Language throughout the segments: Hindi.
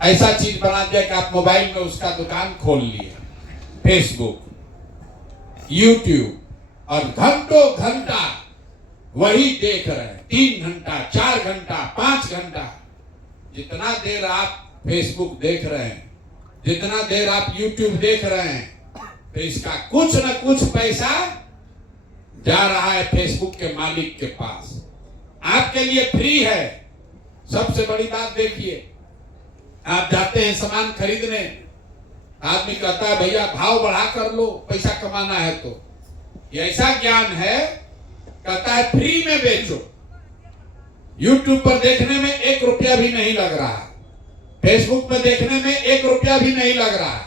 ऐसा चीज बना दिया कि आप मोबाइल में उसका दुकान खोल लिए, फेसबुक, यूट्यूब, और घंटों घंटा वही देख रहे हैं। 3 घंटा, 4 घंटा, 5 घंटा, जितना देर आप फेसबुक देख रहे हैं, जितना देर आप यूट्यूब देख रहे हैं, तो इसका कुछ न कुछ पैसा जा रहा है फेसबुक के मालिक के पास। आपके लिए फ्री है। सबसे बड़ी बात देखिए, आप जाते हैं सामान खरीदने, आदमी कहता है भैया भाव बढ़ा कर लो, पैसा कमाना है। तो ये ऐसा ज्ञान है, कहता है फ्री में बेचो। यूट्यूब पर देखने में 1 रुपया भी नहीं लग रहा, फेसबुक में देखने में 1 रुपया भी नहीं लग रहा,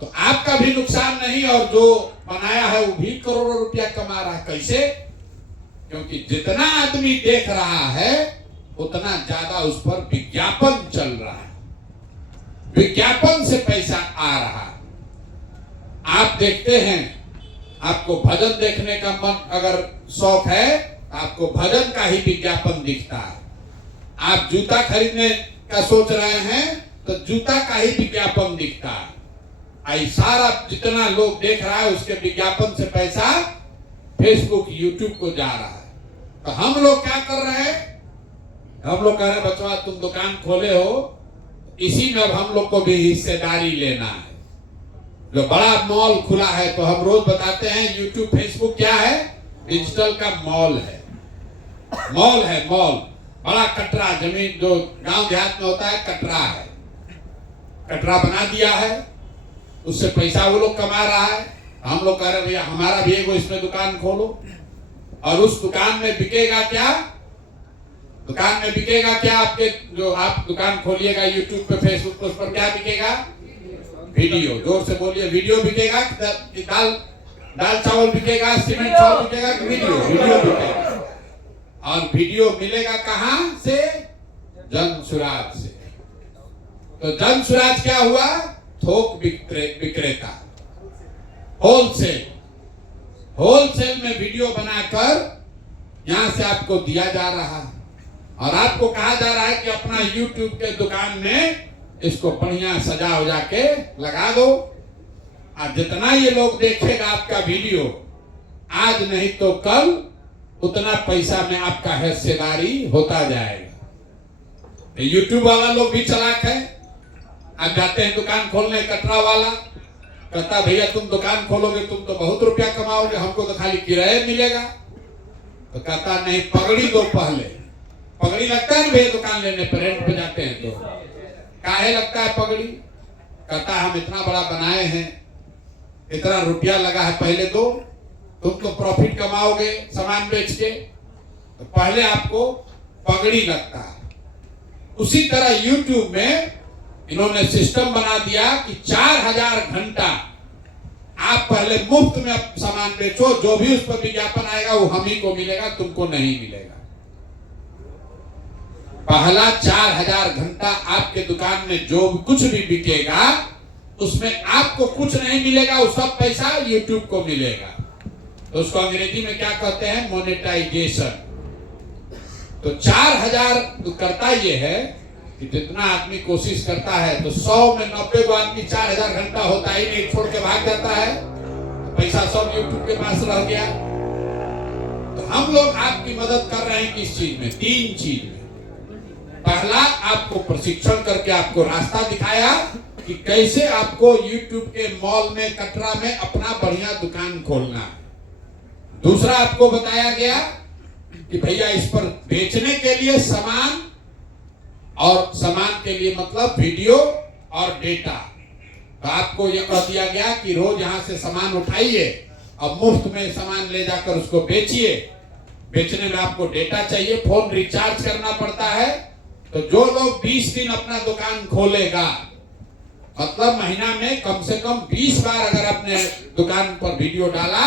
तो आपका भी नुकसान नहीं, और जो बनाया है वो भी करोड़ों रुपया कमा रहा है। कैसे? क्योंकि जितना आदमी देख रहा है उतना ज्यादा उस पर विज्ञापन चल रहा है, विज्ञापन से पैसा आ रहा है। आप देखते हैं, आपको भजन देखने का मन अगर शौक है, आपको भजन का ही विज्ञापन दिखता है। आप जूता खरीदने का सोच रहे हैं तो जूता का ही विज्ञापन दिखता है। आई सारा जितना लोग देख रहा है उसके विज्ञापन से पैसा फेसबुक, यूट्यूब को जा रहा है। तो हम लोग क्या कर रहे हैं? हम लोग कह रहे हैं बचवा तुम दुकान खोले हो, इसी में अब हम लोग को भी हिस्सेदारी लेना है। जो बड़ा मॉल खुला है, तो हम रोज बताते हैं यूट्यूब, फेसबुक क्या है? डिजिटल का मॉल है। मॉल है, मॉल बड़ा कटरा, जमीन जो गांव देहात में होता है कटरा है, कटरा बना दिया है, उससे पैसा वो लोग कमा रहा है। हम लोग कह रहे भैया हमारा भी एगो इसमें दुकान खोलो, और उस दुकान में बिकेगा क्या? दुकान में बिकेगा क्या? आपके जो आप दुकान खोलिएगा यूट्यूब पे, फेसबुक पे, उस पर क्या बिकेगा? वीडियो। जोर से बोलिए, वीडियो बिकेगा कि दाल चावल बिकेगा, सीमेंट चावल बिकेगा कि वीडियो? वीडियो बिकेगा। और वीडियो मिलेगा कहां से? जन सुराज से। तो जन सुराज क्या हुआ? थोक विक्रेता, होलसेल। होलसेल में वीडियो बनाकर यहां से आपको दिया जा रहा है, और आपको कहा जा रहा है कि अपना यूट्यूब के दुकान में इसको बढ़िया सजा उजा के लगा दो, और जितना ये लोग देखेगा आपका वीडियो, आज नहीं तो कल उतना पैसा में आपका हिस्सेदारी होता जाएगा। यूट्यूब वाला लोग भी चालाक है। आप जाते हैं दुकान खोलने, कटरा वाला कहता भैया तुम दुकान खोलोगे तुम तो बहुत रुपया कमाओगे, हमको तो खाली किराया मिलेगा। तो कहता नहीं, पगड़ी दो पहले। पगड़ी लगता है ना भैया दुकान लेने पर, रेंट पे जाते हैं तो काहे लगता है पगड़ी? कहता हम इतना बड़ा बनाए हैं, इतना रुपया लगा है, पहले दो, तुम तो प्रॉफिट कमाओगे सामान बेच के, तो पहले आपको पगड़ी लगता है। उसी तरह यूट्यूब में इन्होंने सिस्टम बना दिया कि 4000 घंटा आप पहले मुफ्त में सामान बेचो, जो भी उस पर विज्ञापन आएगा वो हम ही को मिलेगा, तुमको नहीं मिलेगा। पहला 4000 घंटा आपके दुकान में जो कुछ भी बिकेगा उसमें आपको कुछ नहीं मिलेगा, वो सब पैसा यूट्यूब को मिलेगा। तो उसको अंग्रेजी में क्या कहते हैं? मोनेटाइजेशन। तो 4000 तो करता ये है कि जितना आदमी कोशिश करता है, तो 100 में 90 को आदमी 4000 घंटा होता ही नहीं, छोड़ के भाग जाता है, तो पैसा सब यूट्यूब के पास रह गया। तो हम लोग आपकी मदद कर रहे हैं किस चीज में? 3 चीज में। पहला, आपको प्रशिक्षण करके आपको रास्ता दिखाया कि कैसे आपको यूट्यूब के मॉल में, कटरा में अपना बढ़िया दुकान खोलना है। दूसरा, आपको बताया गया कि भैया इस पर बेचने के लिए सामान, और सामान के लिए मतलब वीडियो और डेटा। तो आपको यह कह दिया गया कि रोज यहां से सामान उठाइए और मुफ्त में सामान ले जाकर उसको बेचिए। बेचने में आपको डेटा चाहिए, फोन रिचार्ज करना पड़ता है। तो जो लोग 20 दिन अपना दुकान खोलेगा, मतलब महीना में कम से कम 20 बार अगर आपने दुकान पर वीडियो डाला,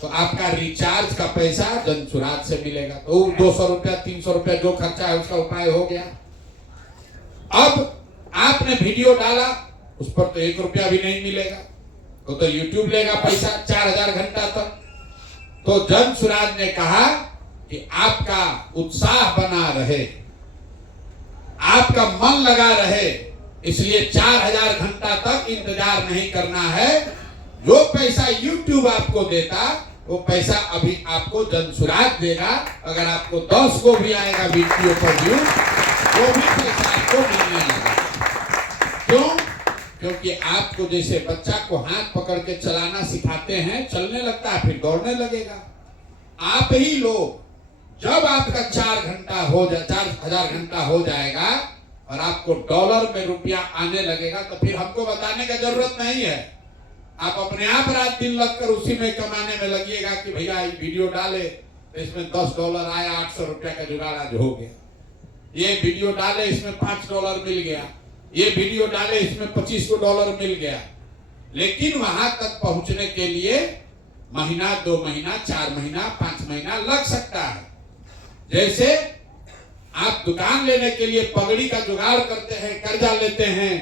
तो आपका रिचार्ज का पैसा जन सुराज से मिलेगा। तो 200 रुपया, 300 रुपया जो खर्चा है उसका उपाय हो गया। अब आपने वीडियो डाला, उस पर तो 1 रुपया भी नहीं मिलेगा, तो यूट्यूब लेगा पैसा 4000 घंटा तक। तो जन सुराज ने कहा कि आपका उत्साह बना रहे, आपका मन लगा रहे, इसलिए 4000 घंटा तक इंतजार नहीं करना है। जो पैसा YouTube आपको देता वो पैसा अभी आपको जनसुराज देगा। अगर आपको 10 को भी आएगा वीडियो पर व्यू, वो भी पैसा आपको मिलने लगेगा। क्यों? क्योंकि आपको जैसे बच्चा को हाथ पकड़ के चलाना सिखाते हैं, चलने लगता है, फिर दौड़ने लगेगा। आप ही लोग जब आपका 4000 घंटा हो जाएगा और आपको डॉलर में रुपया आने लगेगा, तो फिर हमको बताने का जरूरत नहीं है। आप अपने आप रात दिन लगकर उसी में कमाने में लगिएगा कि भैया ये वीडियो डाले तो इसमें $10 आया, 800 रुपया का जुगाड़ आज हो गया। ये वीडियो डाले इसमें $5 मिल गया, ये वीडियो डाले इसमें $25 मिल गया। लेकिन वहां तक पहुंचने के लिए महीना, 2 महीना, 4 महीना, 5 महीना लग सकता है। जैसे आप दुकान लेने के लिए पगड़ी का जुगाड़ करते हैं, कर्जा लेते हैं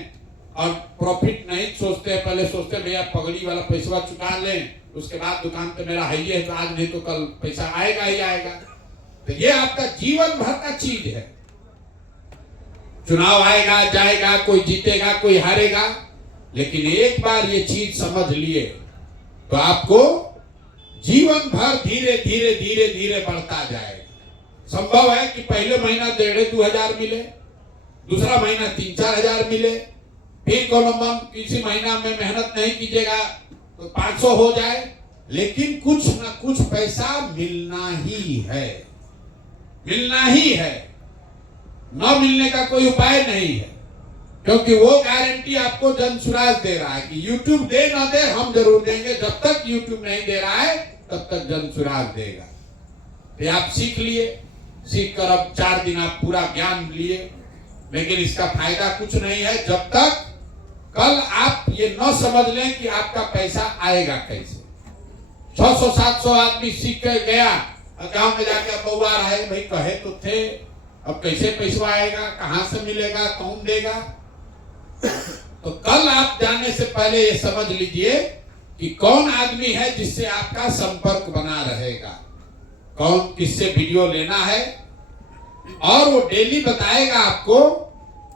और प्रॉफिट नहीं सोचते हैं, पहले सोचते हैं भैया पगड़ी वाला पैसा चुका लें, उसके बाद दुकान पे मेरा है ही है, तो आज नहीं तो कल पैसा आएगा ही आएगा। तो ये आपका जीवन भर का चीज है। चुनाव आएगा जाएगा, कोई जीतेगा कोई हारेगा, लेकिन एक बार ये चीज समझ लिए तो आपको जीवन भर धीरे धीरे धीरे धीरे बढ़ता जाएगा। संभव है कि पहले महीना 1500-2000 हजार मिले, दूसरा महीना 3-4 हजार मिले, फिर किसी महीना में मेहनत नहीं कीजिएगा तो 500 हो जाए, लेकिन कुछ ना कुछ पैसा मिलना ही है, मिलना ही है। न मिलने का कोई उपाय नहीं है, क्योंकि वो गारंटी आपको जनसुराज दे रहा है कि YouTube दे ना दे, हम जरूर देंगे। जब तक YouTube नहीं दे रहा है तब तक जनसुराज देगा। तो आप सीख लिए, सीख कर अब 4 दिन आप पूरा ज्ञान लिए, लेकिन इसका फायदा कुछ नहीं है जब तक कल आप ये न समझ लें कि आपका पैसा आएगा कैसे। 600-700 आदमी सीख कर गया, गांव में जाकर बउआ रहा है, भाई कहे तो थे, अब कैसे पैसा आएगा, कहां से मिलेगा, कौन देगा। तो कल आप जाने से पहले ये समझ लीजिए कि कौन आदमी है जिससे आपका संपर्क बना रहेगा, कौन किससे वीडियो लेना है, और वो डेली बताएगा आपको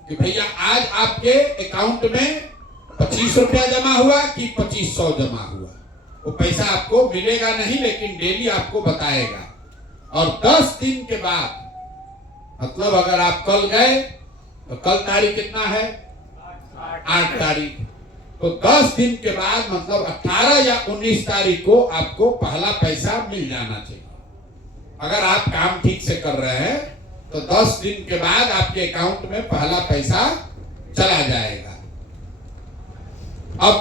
कि भैया आज आपके अकाउंट में 25 रुपया जमा हुआ कि 2500 जमा हुआ। वो पैसा आपको मिलेगा नहीं, लेकिन डेली आपको बताएगा। और 10 दिन के बाद, मतलब अगर आप कल गए तो कल तारीख कितना है, 8 तारीख, तो 10 दिन के बाद मतलब 18 या 19 तारीख को आपको पहला पैसा मिल जाना चाहिए। अगर आप काम ठीक से कर रहे हैं तो 10 दिन के बाद आपके अकाउंट में पहला पैसा चला जाएगा। अब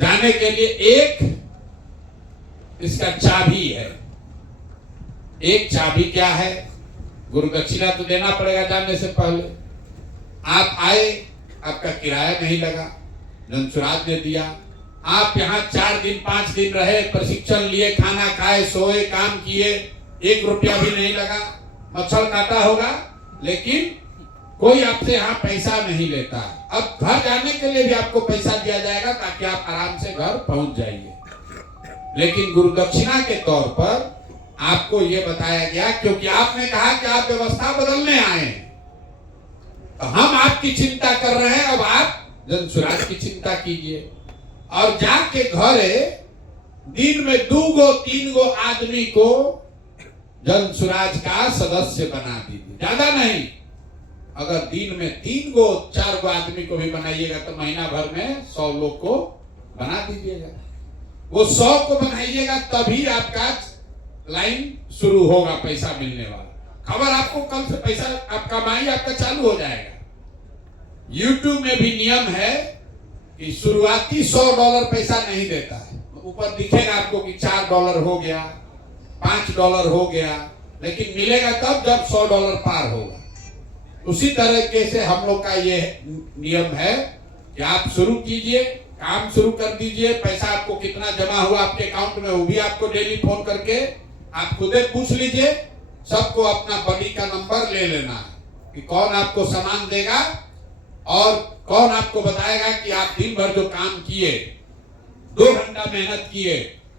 जाने के लिए एक इसका चाबी है। एक चाबी क्या है? गुरु दक्षिणा तो देना पड़ेगा जाने से पहले। आप आए, आपका किराया नहीं लगा, जनसुराज ने दिया। आप यहाँ 4 दिन 5 दिन रहे, प्रशिक्षण लिए, खाना खाए, सोए, काम किए, 1 रुपया भी नहीं लगा। मच्छर काटा होगा, लेकिन कोई आपसे यहाँ पैसा नहीं लेता। अब घर जाने के लिए भी आपको पैसा दिया जाएगा ताकि आप आराम से घर पहुंच जाइए। लेकिन गुरु दक्षिणा के तौर पर आपको ये बताया गया, क्योंकि आपने कहा कि आप व्यवस्था बदलने आए हैं, तो हम आपकी चिंता कर रहे हैं। अब आप जनसुराज की चिंता कीजिए और जाके घरे दिन में 2-3 आदमी को जनसुराज का सदस्य बना दीजिए। ज्यादा नहीं, अगर दिन में 3-4 आदमी को भी बनाइएगा तो महीना भर में 100 लोग को बना दीजिएगा। वो 100 को बनाइएगा तभी आपका लाइन शुरू होगा, पैसा मिलने वाला। खबर आपको कल से पैसा आप कमाई आपका चालू हो जाएगा। YouTube में भी नियम है कि शुरुआती $100 पैसा नहीं देता है। ऊपर दिखेगा आपको कि $4 हो गया, $5 हो गया, लेकिन मिलेगा तब जब $100 पार होगा। उसी तरीके से हम लोग का ये नियम है कि आप शुरू कीजिए, काम शुरू कर दीजिए। पैसा आपको कितना जमा हुआ आपके अकाउंट में वो भी आपको डेली फोन करके आप खुद पूछ लीजिए। सबको अपना बडी का नंबर ले लेना है कि कौन आपको सामान देगा और कौन आपको बताएगा कि आप दिन भर जो काम किए, 2 घंटा मेहनत किए,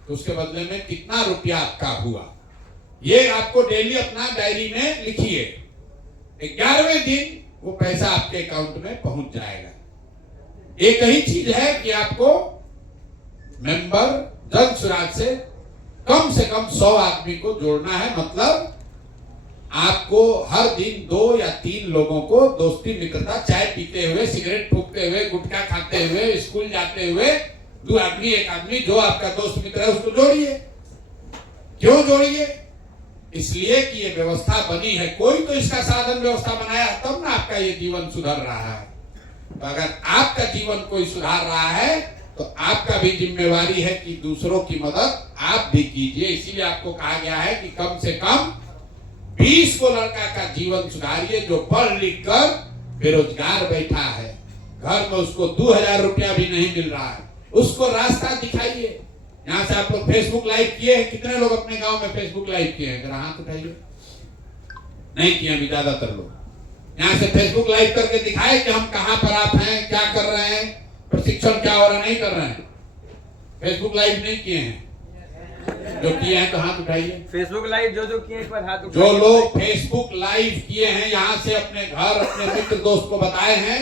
तो उसके बदले में कितना रुपया आपका हुआ। ये आपको डेली अपना डायरी में लिखिए। 11वें दिन वो पैसा आपके अकाउंट में पहुंच जाएगा। एक ही चीज है कि आपको मेंबर जन सुराज से कम 100 आदमी को जोड़ना है। मतलब आपको हर दिन 2 या 3 लोगों को दोस्ती मित्रता, चाय पीते हुए, सिगरेट फूकते हुए, गुटखा खाते हुए, स्कूल जाते हुए 2 आदमी 1 आदमी जो आपका दोस्त मित्र है उसको जोड़िए। क्यों जोड़िए? इसलिए कि ये व्यवस्था बनी है, कोई तो इसका साधन व्यवस्था बनाया तब ना आपका ये जीवन सुधर रहा है। तो अगर आपका जीवन कोई सुधार रहा है तो आपका भी जिम्मेवारी है कि दूसरों की मदद आप भी कीजिए। इसीलिए आपको कहा गया है कि कम से कम 20 को लड़का का जीवन सुधारिए जो पढ़ लिख कर बेरोजगार बैठा है, घर में उसको 2000 रुपया भी नहीं मिल रहा है, उसको रास्ता दिखाइए। यहाँ से आप लोग फेसबुक लाइव किए हैं, कितने लोग अपने गांव में फेसबुक लाइव किए हैं? जरा हाथ उठाइए। नहीं किए अभी ज्यादातर लोग। यहाँ से फेसबुक लाइव करके दिखाए कि हम कहां पर आप हैं, क्या कर रहे हैं, प्रशिक्षण क्या हो रहा, नहीं कर रहे हैं। फेसबुक लाइव नहीं किए हैं? जो किए हैं तो हाथ उठाइए। फेसबुक लाइव जो किए एक बार हाथ उठाइए। जो लोग फेसबुक लाइव किए हैं, यहाँ से अपने घर, अपने मित्र दोस्त को बताए हैं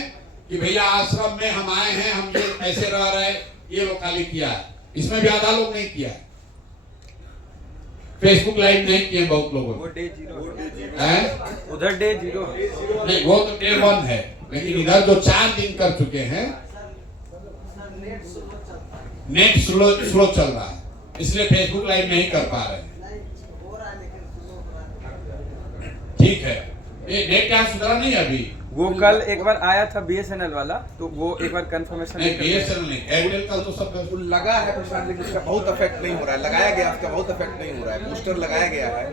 कि भैया आश्रम में हम आए हैं, हम ये ऐसे रह रहे, ये लोग खाली किया है। इसमें भी आधा लोग नहीं किया, फेसबुक लाइव नहीं किए बहुत लोगों ने। डे 0 है, उधर डे 0 नहीं, वो तो डे 1 है, लेकिन इधर जो 4 दिन कर चुके हैं, नेट स्लो चल रहा है, इसलिए फेसबुक लाइव नहीं कर पा रहे हैं। ठीक है, ये नेट क्या सुधरा नहीं अभी? वो कल एक बार आया था BSNL वाला, तो वो एक बार कंफर्मेशन नहीं, BSNL नहीं, एयरटेल का तो सब लगा है प्रशांत, लेकिन उसका बहुत इफेक्ट नहीं हो रहा है। लगाया गया, उसका बहुत इफेक्ट नहीं हो रहा है। बूस्टर लगाया गया है,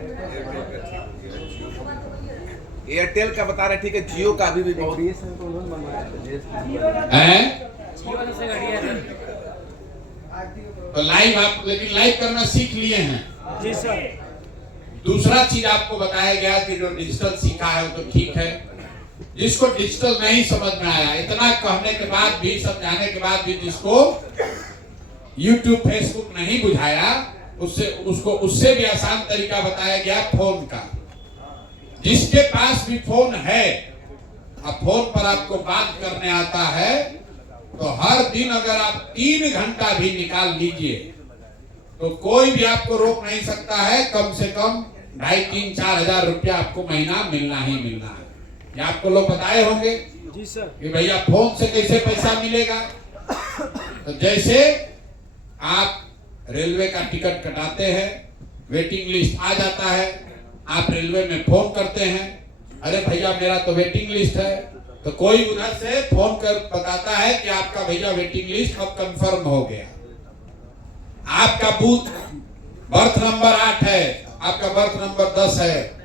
एयरटेल का बता रहे, ठीक है। जियो का अभी भी बहुत BSNL को उन्होंने मंगवाया तो लाइव आप लेकिन लाइव करना सीख लिए हैं। जी सर। दूसरा चीज आपको बताया गया कि जो डिजिटल सीखा है वो तो ठीक है, जिसको डिजिटल नहीं समझ में आया, इतना कहने के बाद भी, समझाने के बाद भी, जिसको YouTube फेसबुक नहीं बुझाया, उससे भी आसान तरीका बताया गया फोन का। जिसके पास भी फोन है, अब फोन पर आपको बात करने आता है, तो हर दिन अगर आप 3 घंटा भी निकाल लीजिए तो कोई भी आपको रोक नहीं सकता है। कम से कम 2,500-4 हजार रुपया आपको महीना मिलना ही मिलना है। ये आपको लोग बताए होंगे जी सर कि भैया फोन से कैसे पैसा मिलेगा। तो जैसे आप रेलवे का टिकट कटाते हैं, वेटिंग लिस्ट आ जाता है, आप रेलवे में फोन करते हैं, अरे भैया मेरा तो वेटिंग लिस्ट है, तो कोई उधर से फोन कर बताता है कि आपका भैया वेटिंग लिस्ट अब कंफर्म हो गया, आपका बूथ बर्थ नंबर 8 है, आपका बर्थ नंबर 10 है।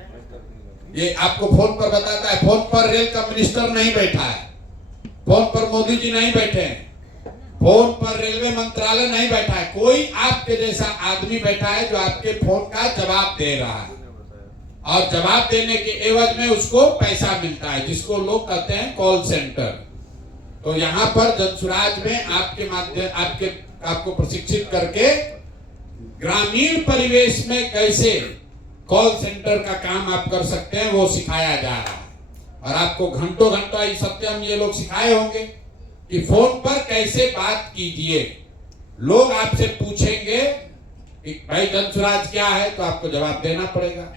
ये आपको फोन पर बताता है। फोन पर रेल का मिनिस्टर नहीं बैठा है, फोन पर मोदी जी नहीं बैठे हैं, फोन पर रेलवे मंत्रालय नहीं बैठा है, कोई आपके जैसा आदमी बैठा है जो आपके फोन का जवाब दे रहा है, और जवाब देने के एवज में उसको पैसा मिलता है, जिसको लोग कहते हैं कॉल सेंटर। तो यहाँ पर जनसुराज में आपके माध्यम आपको प्रशिक्षित करके ग्रामीण परिवेश में कैसे कॉल सेंटर का काम आप कर सकते हैं वो सिखाया जा रहा है। और आपको घंटों घंटा इस सत्यम ये लोग सिखाए होंगे कि फोन पर कैसे बात कीजिए। लोग आपसे पूछेंगे कि भाई जनसुराज क्या है, तो आपको जवाब देना पड़ेगा।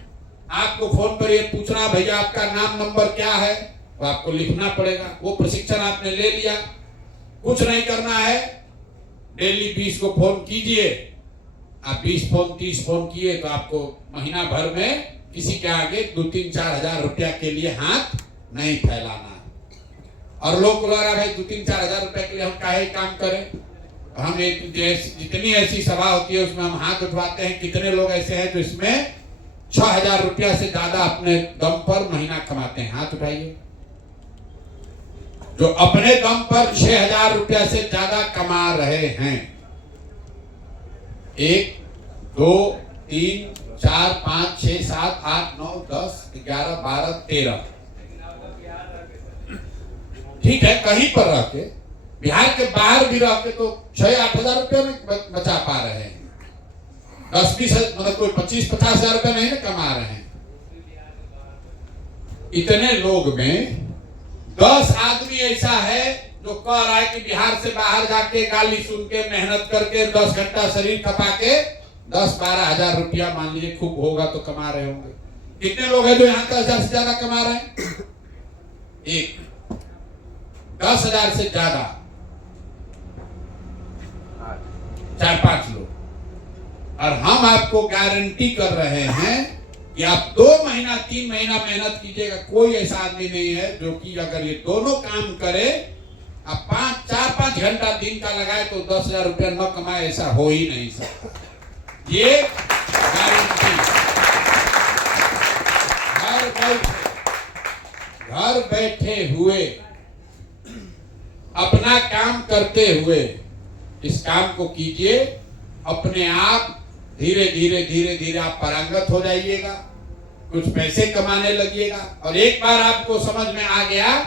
आपको फोन पर ये पूछना भैया आपका नाम नंबर क्या है, तो आपको लिखना पड़ेगा। वो प्रशिक्षण आपने ले लिया, कुछ नहीं करना है, डेली 20 को फोन कीजिए। आप 20 फोन 30 फोन किए तो आपको महीना भर में किसी के आगे 2-3-4 हजार रुपया के लिए हाथ नहीं फैलाना। और लोग बोल रहा भाई 2-3-4 हजार रुपया के लिए हम काहे काम करें। हम जितनी ऐसी सभा होती है उसमें हम हाथ उठवाते हैं। कितने लोग ऐसे हैं जो इसमें 6,000 रुपया से ज्यादा अपने दम पर महीना कमाते हैं? हाथ उठाइए। जो अपने दम पर 6,000 रुपया से ज्यादा कमा रहे हैं। 1 2 3 4 5 6 7 8 9 10 11 12 13। ठीक है, कहीं पर रह के, बिहार के बाहर भी रह के तो 6-8 हजार रुपया में बचा पा रहे हैं। 10-20 मतलब कोई 25-50 हजार रुपया नहीं ना कमा रहे हैं। इतने लोग में 10 आदमी ऐसा है जो कह रहा है कि बिहार से बाहर जाके गाली सुन के मेहनत करके 10 घंटा शरीर खपा के 10-12 हजार रुपया मान लीजिए खूब होगा तो कमा रहे होंगे। कितने लोग हैं जो यहाँ 10,000 से ज्यादा कमा रहे हैं? एक 10,000 से ज्यादा 4-5 लोग। और हम आपको गारंटी कर रहे हैं कि आप 2 महीना 3 महीना मेहनत कीजिएगा, कोई ऐसा आदमी नहीं है जो कि अगर ये दोनों काम करे, आप 4-5 घंटा दिन का लगाए तो 10,000 रुपया न कमाए, ऐसा हो ही नहीं सकता। ये गारंटी। घर बैठे हुए अपना काम करते हुए इस काम को कीजिए, अपने आप धीरे धीरे आप पारंगत हो जाइएगा, कुछ पैसे कमाने लगिएगा। और एक बार आपको समझ में आ गया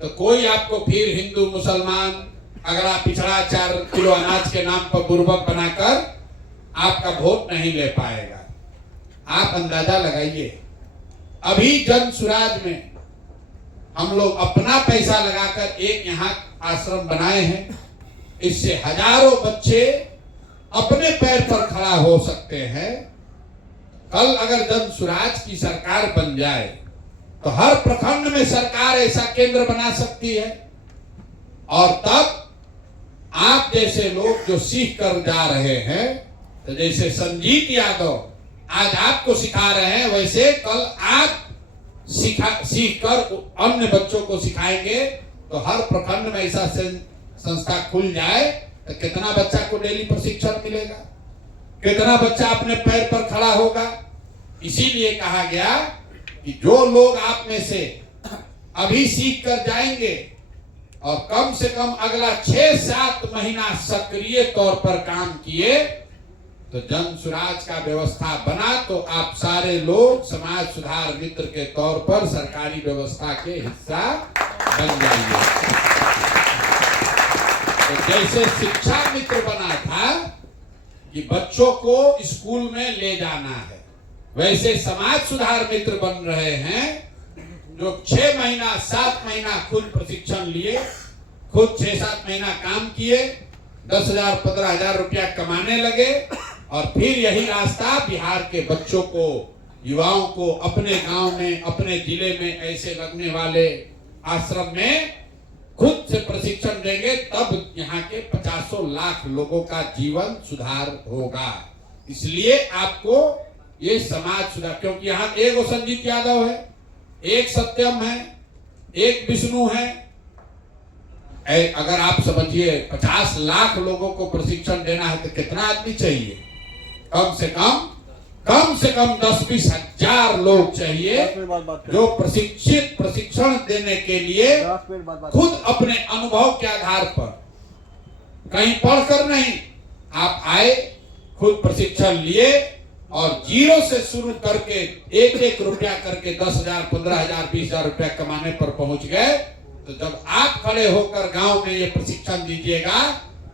तो कोई आपको फिर हिंदू मुसलमान, अगर आप पिछड़ा 4 किलो अनाज के नाम पर बुर्बक बनाकर आपका वोट नहीं ले पाएगा। आप अंदाजा लगाइए, अभी जन सुराज में हम लोग अपना पैसा लगाकर एक यहाँ आश्रम बनाए हैं, इससे हजारों बच्चे अपने पैर पर खड़ा हो सकते हैं। कल अगर जन सुराज की सरकार बन जाए तो हर प्रखंड में सरकार ऐसा केंद्र बना सकती है। और तब आप जैसे लोग जो सीख कर जा रहे हैं, तो जैसे संजीत यादव आज आपको सिखा रहे हैं, वैसे कल आप सीख कर अन्य बच्चों को सिखाएंगे। तो हर प्रखंड में ऐसा संस्था खुल जाए तो कितना बच्चा को डेली प्रशिक्षण मिलेगा, कितना बच्चा अपने पैर पर खड़ा होगा। इसीलिए कहा गया कि जो लोग आप में से अभी सीख कर जाएंगे और कम से कम अगला 6-7 महीना सक्रिय तौर पर काम किए तो जन सुराज का व्यवस्था बना, तो आप सारे लोग समाज सुधार मित्र के तौर पर सरकारी व्यवस्था के हिस्सा बन जाइए। तो जैसे शिक्षा मित्र बना था कि बच्चों को स्कूल में ले जाना है, वैसे समाज सुधार मित्र बन रहे हैं जो 6 महीना 7 महीना खुद प्रशिक्षण लिए, खुद 6-7 महीना काम किए, 10,000 15,000 रुपया कमाने लगे। और फिर यही रास्ता बिहार के बच्चों को, युवाओं को अपने गांव में, अपने जिले में ऐसे लगने वाले आश्रम में खुद से प्रशिक्षण देंगे, तब यहाँ के 50 लाख लोगों का जीवन सुधार होगा। इसलिए आपको ये समाज सुधार, क्योंकि यहाँ एक वो संजीत यादव है, एक सत्यम है, एक विष्णु है। अगर आप समझिए 50 लाख लोगों को प्रशिक्षण देना है तो कितना आदमी चाहिए? कम से कम 10-20 हजार लोग चाहिए जो प्रशिक्षण देने के लिए खुद अपने अनुभव के आधार पर, कहीं पढ़कर नहीं, आप आए, खुद प्रशिक्षण लिए और 0 से शुरू करके 1-1 रुपया करके 10,000 15,000 20,000 रुपया कमाने पर पहुंच गए। तो जब आप खड़े होकर गांव में ये प्रशिक्षण दीजिएगा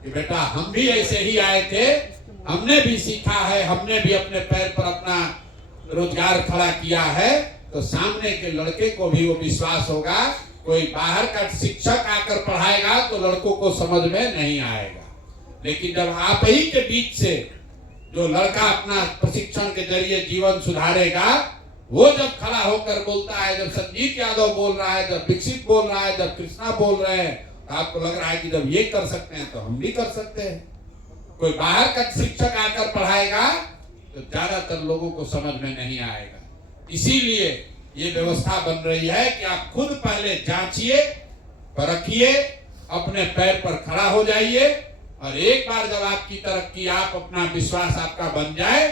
कि बेटा हम भी ऐसे ही आए थे, हमने भी सीखा है, हमने भी अपने पैर पर अपना रोजगार खड़ा किया है, तो सामने के लड़के को भी वो विश्वास होगा। कोई बाहर का शिक्षक आकर पढ़ाएगा तो लड़कों को समझ में नहीं आएगा, लेकिन जब आप ही के बीच से जो लड़का अपना प्रशिक्षण के जरिए जीवन सुधारेगा, वो जब खड़ा होकर बोलता है, जब संजीत यादव बोल रहा है, जब विकसित बोल रहा है, जब कृष्णा बोल रहे हैं, तो आपको लग रहा है कि जब ये कर सकते हैं तो हम भी कर सकते हैं। कोई बाहर का शिक्षक आकर पढ़ाएगा तो ज्यादातर लोगों को समझ में नहीं आएगा। इसीलिए ये व्यवस्था बन रही है कि आप खुद पहले जांचिए, परखिए, अपने पैर पर खड़ा हो जाइए, और एक बार जब आपकी तरक्की, आप अपना विश्वास आपका बन जाए,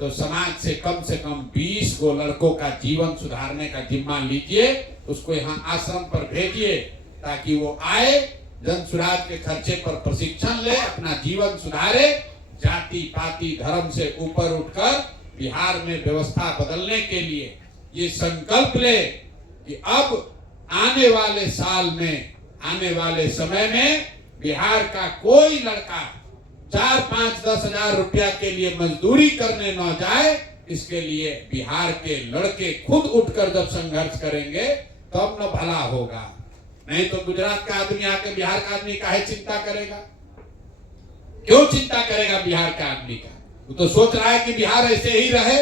तो समाज से कम 20 गो लड़कों का जीवन सुधारने का जिम्मा लीजिए, उसको यहाँ आश्रम पर भेजिए ताकि वो आए, जन सुराज के खर्चे पर प्रशिक्षण ले, अपना जीवन सुधारे, जाति पाति धर्म से ऊपर उठकर बिहार में व्यवस्था बदलने के लिए ये संकल्प ले कि अब आने वाले साल में, आने वाले समय में बिहार का कोई लड़का 4-5-10 हजार रुपया के लिए मजदूरी करने न जाए, इसके लिए बिहार के लड़के खुद उठकर जब संघर्ष करेंगे तब न भला होगा। नहीं तो गुजरात का आदमी आके बिहार का आदमी काहे चिंता करेगा? क्यों चिंता करेगा बिहार का आदमी का? वो तो सोच रहा है कि बिहार ऐसे ही रहे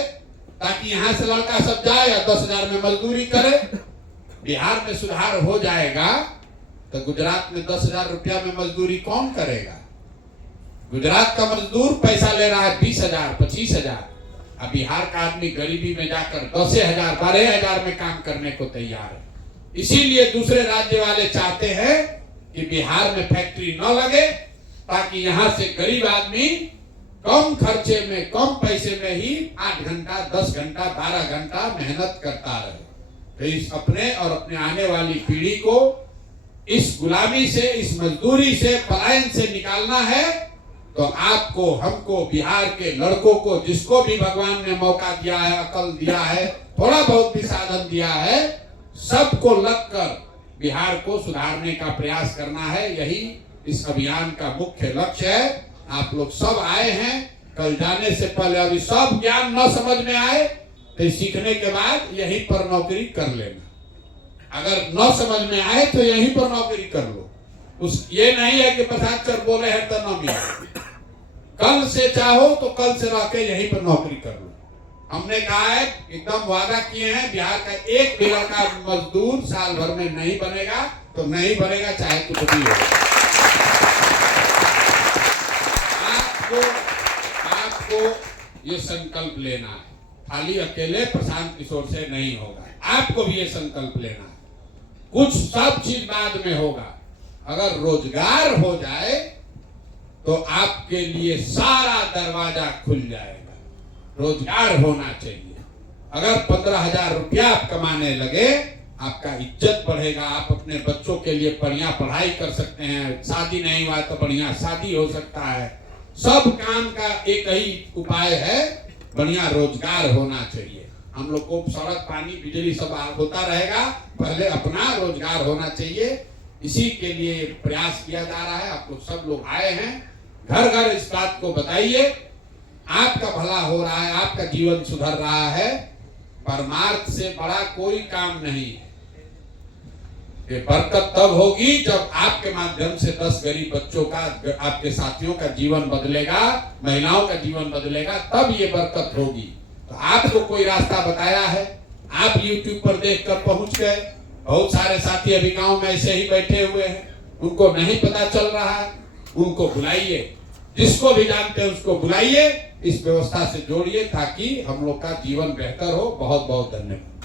ताकि यहां से लड़का सब जाए या 10,000 में मजदूरी करे। बिहार में सुधार हो जाएगा तो गुजरात में 10,000 रुपया में मजदूरी कौन करेगा? गुजरात का मजदूर पैसा ले रहा है 20,000 25,000। अब बिहार का आदमी गरीबी में जाकर 10,000 12,000 में काम करने को तैयार है। इसीलिए दूसरे राज्य वाले चाहते हैं कि बिहार में फैक्ट्री न लगे ताकि यहां से गरीब आदमी कम खर्चे में कम पैसे में ही 8 घंटा 10 घंटा 12 घंटा मेहनत करता रहे। तो इस अपने और अपने आने वाली पीढ़ी को इस गुलामी से, इस मजदूरी से, पलायन से निकालना है तो आपको, हमको, बिहार के लड़कों को, जिसको भी भगवान ने मौका दिया है, अकल दिया है, थोड़ा बहुत भी साधन दिया है, सबको लगकर बिहार को सुधारने का प्रयास करना है। यही इस अभियान का मुख्य लक्ष्य है। आप लोग सब आए हैं। कल जाने से पहले अभी सब ज्ञान न समझ में आए तो सीखने के बाद यहीं पर नौकरी कर लेना। अगर न समझ में आए तो यहीं पर नौकरी कर लो। ये नहीं है कि प्रसाद सर बोले हैं तो न मिले। कल से चाहो तो कल से रह के यहीं पर नौकरी कर लो। हमने कहा है, एकदम वादा किए हैं, बिहार का एक भी लड़का मजदूर साल भर में नहीं बनेगा तो नहीं बनेगा, चाहे कुछ भी हो। आपको ये संकल्प लेना है, खाली अकेले प्रशांत किशोर से नहीं होगा। आपको भी ये संकल्प लेना है। कुछ सब चीज बाद में होगा। अगर रोजगार हो जाए तो आपके लिए सारा दरवाजा खुल जाएगा। रोजगार होना चाहिए। अगर 15,000 रुपया आप कमाने लगे, आपका इज्जत बढ़ेगा। आप अपने बच्चों के लिए बढ़िया पढ़ाई कर सकते हैं। शादी नहीं हुआ तो बढ़िया शादी हो सकता है। सब काम का एक ही उपाय है, बढ़िया रोजगार होना चाहिए। हम लोग को सड़क, पानी, बिजली सब होता रहेगा, पहले अपना रोजगार होना चाहिए। इसी के लिए प्रयास किया जा रहा है। आप लोग सब लोग आए हैं, घर घर इस बात को बताइए। आपका भला हो रहा है, आपका जीवन सुधर रहा है। परमार्थ से बड़ा कोई काम नहीं है। ये बरकत तब होगी जब आपके माध्यम से 10 गरीब बच्चों का, आपके साथियों का जीवन बदलेगा, महिलाओं का जीवन बदलेगा, तब ये बरकत होगी। तो आपको कोई रास्ता बताया है, आप YouTube पर देखकर पहुंच गए। बहुत सारे साथी अभी गांव में ऐसे ही बैठे हुए हैं, उनको नहीं पता चल रहा है, उनको बुलाइए। जिसको भी जानते हैं उसको बुलाइए, इस व्यवस्था से जोड़िए ताकि हम लोग का जीवन बेहतर हो। बहुत बहुत धन्यवाद।